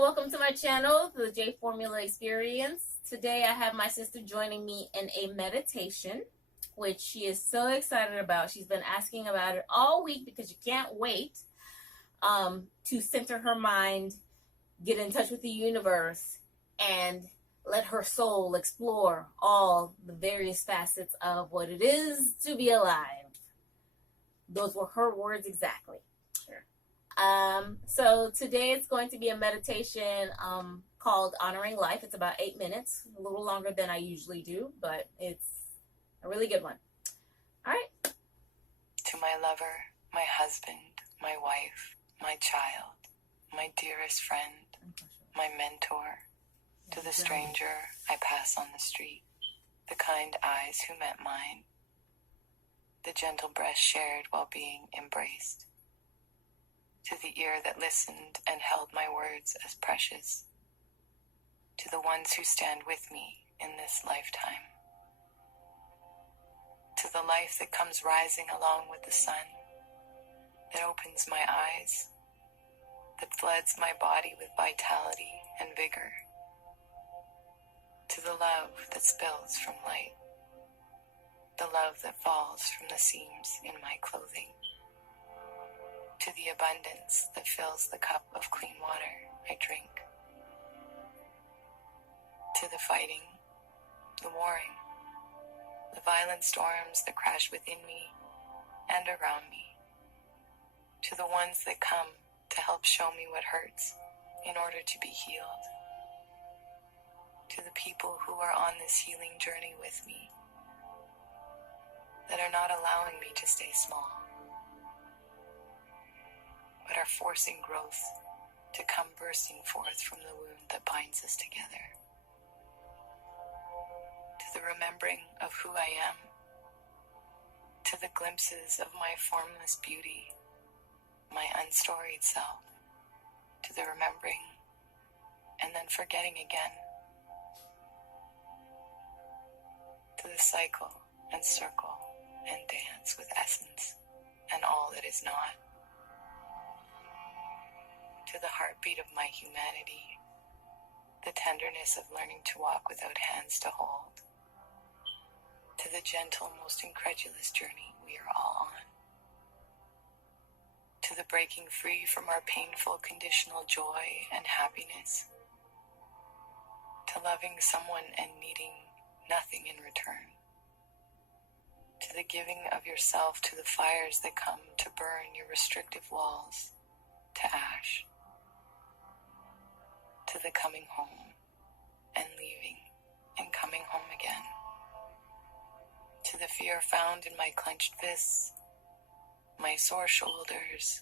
welcome to my channel, the J Formula Experience. Today I have my sister joining me in a meditation, which she is so excited about. She's been asking about it all week because you can't wait to center her mind, get in touch with the universe, and let her soul explore all the various facets of what it is to be alive. Those were her words exactly. So today it's going to be a meditation called Honoring Life. It's about 8 minutes, a little longer than I usually do, but it's a really good one. All right. To my lover, my husband, my wife, my child, my dearest friend, my mentor, to the stranger I pass on the street, the kind eyes who met mine, the gentle breast shared while being embraced, to the ear that listened and held my words as precious, to the ones who stand with me in this lifetime, to the life that comes rising along with the sun, that opens my eyes, that floods my body with vitality and vigor, to the love that spills from light, the love that falls from the seams in my clothing, to the abundance that fills the cup of clean water I drink, to the fighting, the warring, the violent storms that crash within me and around me, to the ones that come to help show me what hurts in order to be healed, to the people who are on this healing journey with me, that are not allowing me to stay small, but are forcing growth to come bursting forth from the wound that binds us together. To the remembering of who I am, to the glimpses of my formless beauty, my unstoried self, to the remembering and then forgetting again, to the cycle and circle and dance with essence and all that is not, to the heartbeat of my humanity, the tenderness of learning to walk without hands to hold, to the gentle, most incredulous journey we are all on, to the breaking free from our painful conditional joy and happiness, to loving someone and needing nothing in return, to the giving of yourself to the fires that come to burn your restrictive walls to ash, to the coming home and leaving and coming home again, to the fear found in my clenched fists, my sore shoulders,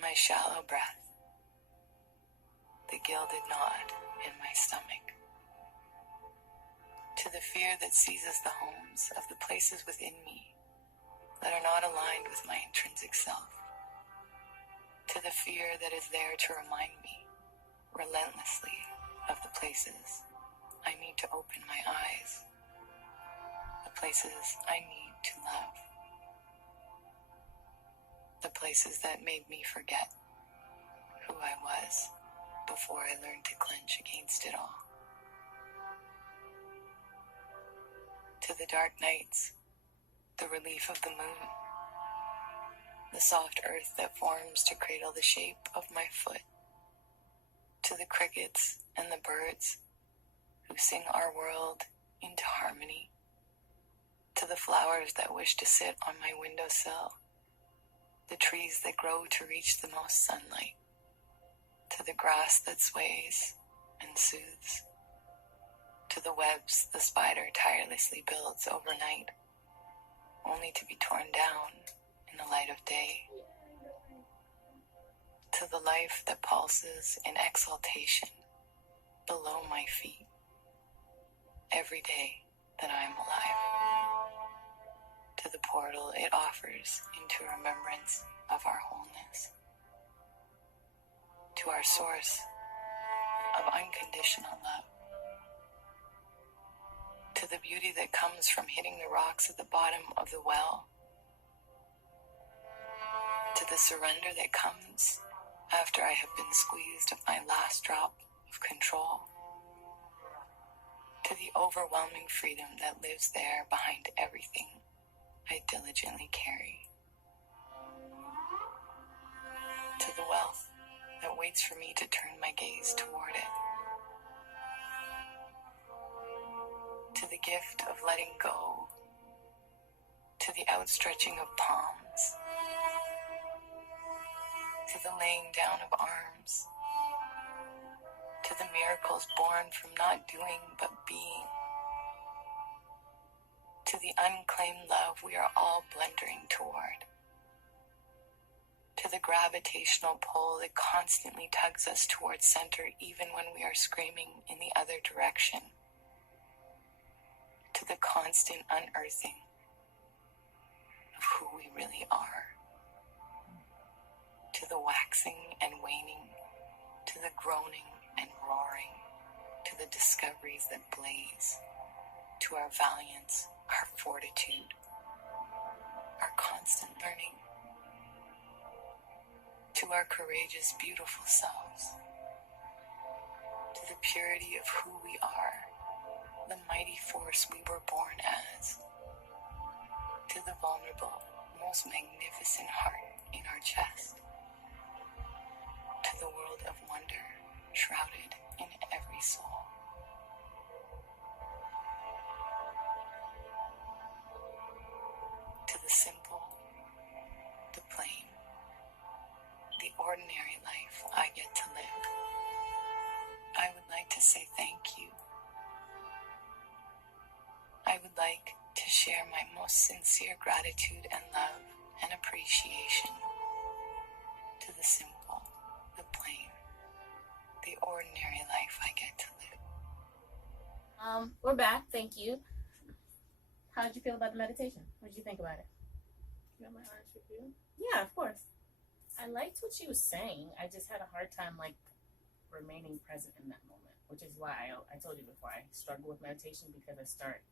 my shallow breath, the gilded knot in my stomach, to the fear that seizes the homes of the places within me that are not aligned with my intrinsic self, to the fear that is there to remind me relentlessly of the places I need to open my eyes, the places I need to love, the places that made me forget who I was before I learned to clench against it all, to the dark nights, the relief of the moon, the soft earth that forms to cradle the shape of my foot, to the crickets and the birds who sing our world into harmony, to the flowers that wish to sit on my windowsill, the trees that grow to reach the most sunlight, to the grass that sways and soothes, to the webs the spider tirelessly builds overnight, only to be torn down in the light of day, to the life that pulses in exaltation below my feet every day that I am alive, to the portal it offers into remembrance of our wholeness, to our source of unconditional love, to the beauty that comes from hitting the rocks at the bottom of the well, to the surrender that comes after I have been squeezed of my last drop of control, to the overwhelming freedom that lives there behind everything I diligently carry, to the wealth that waits for me to turn my gaze toward it, to the gift of letting go, to the outstretching of palms, to the laying down of arms, to the miracles born from not doing but being, to the unclaimed love we are all blundering toward, to the gravitational pull that constantly tugs us towards center even when we are screaming in the other direction, to the constant unearthing of who we really are, to the waxing and waning, to the groaning and roaring, to the discoveries that blaze, to our valiance, our fortitude, our constant learning, to our courageous, beautiful selves, to the purity of who we are, the mighty force we were born as, to the vulnerable, most magnificent heart in our chest, to the world of wonder shrouded in every soul. To the simple, the plain, the ordinary life I get to live, I would like to say thank you. I would like to share my most sincere gratitude and love and appreciation to the simple, the plain, the ordinary life I get to live. We're back. Thank you. How did you feel about the meditation? What did you think about it? You want my honest review? Yeah, of course. I liked what she was saying. I just had a hard time remaining present in that moment, which is why I told you before I struggle with meditation, because I start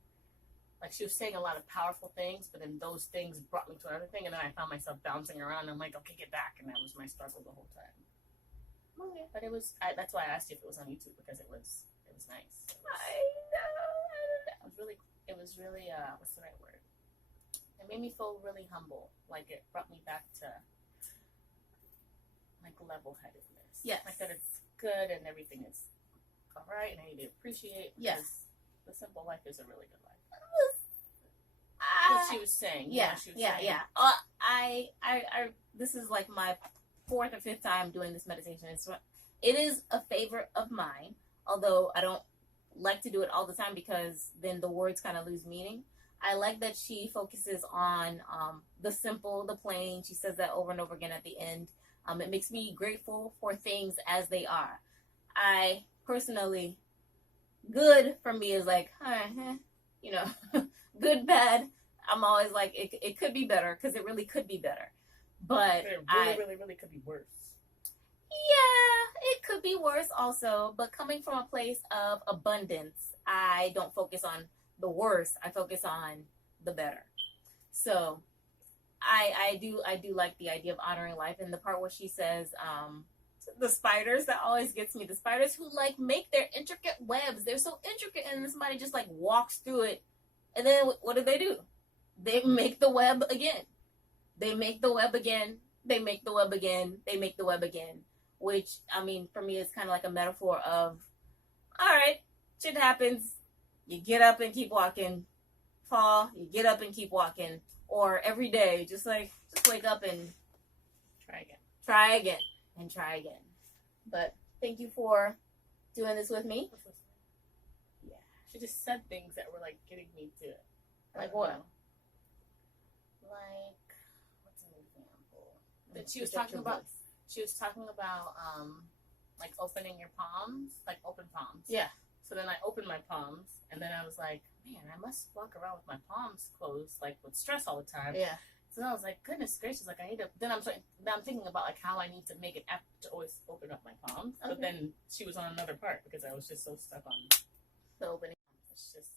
she was saying a lot of powerful things, but then those things brought me to another thing, and then I found myself bouncing around. And I'm like, okay, get back, and that was my struggle the whole time. Okay. But it was that's why I asked you if it was on YouTube, because it was nice. I know. It was really what's the right word? It made me feel really humble. Like, it brought me back to level-headedness. Yes. Like, that it's good and everything is all right, and I need to appreciate. Yes. The simple life is a really good life. What she was saying. Yeah. Saying. I this is like my 4th or 5th time doing this meditation. It is a favorite of mine, although I don't like to do it all the time because then the words kind of lose meaning. I like that she focuses on the simple, the plain. She says that over and over again at the end. It makes me grateful for things as they are. I personally, good for me is like, good, bad. I'm always like, it could be better, because it really could be better. But it really could be worse. Yeah, it could be worse also. But coming from a place of abundance, I don't focus on the worst. I focus on the better. So I do like the idea of honoring life. And the part where she says, the spiders, that always gets me. The spiders who make their intricate webs. They're so intricate, and somebody just walks through it. And then what do? They make the web again. They make the web again. They make the web again. They make the web again. Which, I mean, for me, is kind of like a metaphor of, all right, shit happens. You get up and keep walking. Fall, you get up and keep walking. Or every day, just wake up and try again. And try again. But thank you for doing this with me. Yeah. She just said things that were getting me to it. Like what? What's an example? That she was talking about opening your palms, open palms. Yeah. So then I opened my palms, and then I was like, man, I must walk around with my palms closed, with stress all the time. Yeah. So then I was like, goodness gracious, I need to. Then I'm thinking about how I need to make an effort to always open up my palms. Okay. But then she was on another part, because I was just so stuck on the opening. It's just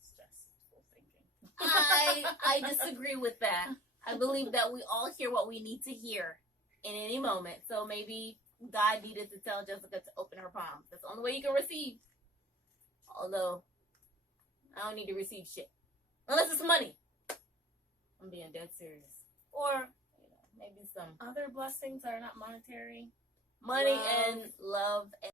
stressful thinking. I disagree with that. I believe that we all hear what we need to hear. in any moment. So maybe God needed to tell Jessica to open her palms. That's the only way you can receive. Although, I don't need to receive shit. Unless it's money. I'm being dead serious. Or, maybe some Other blessings are not monetary. money Love. and love and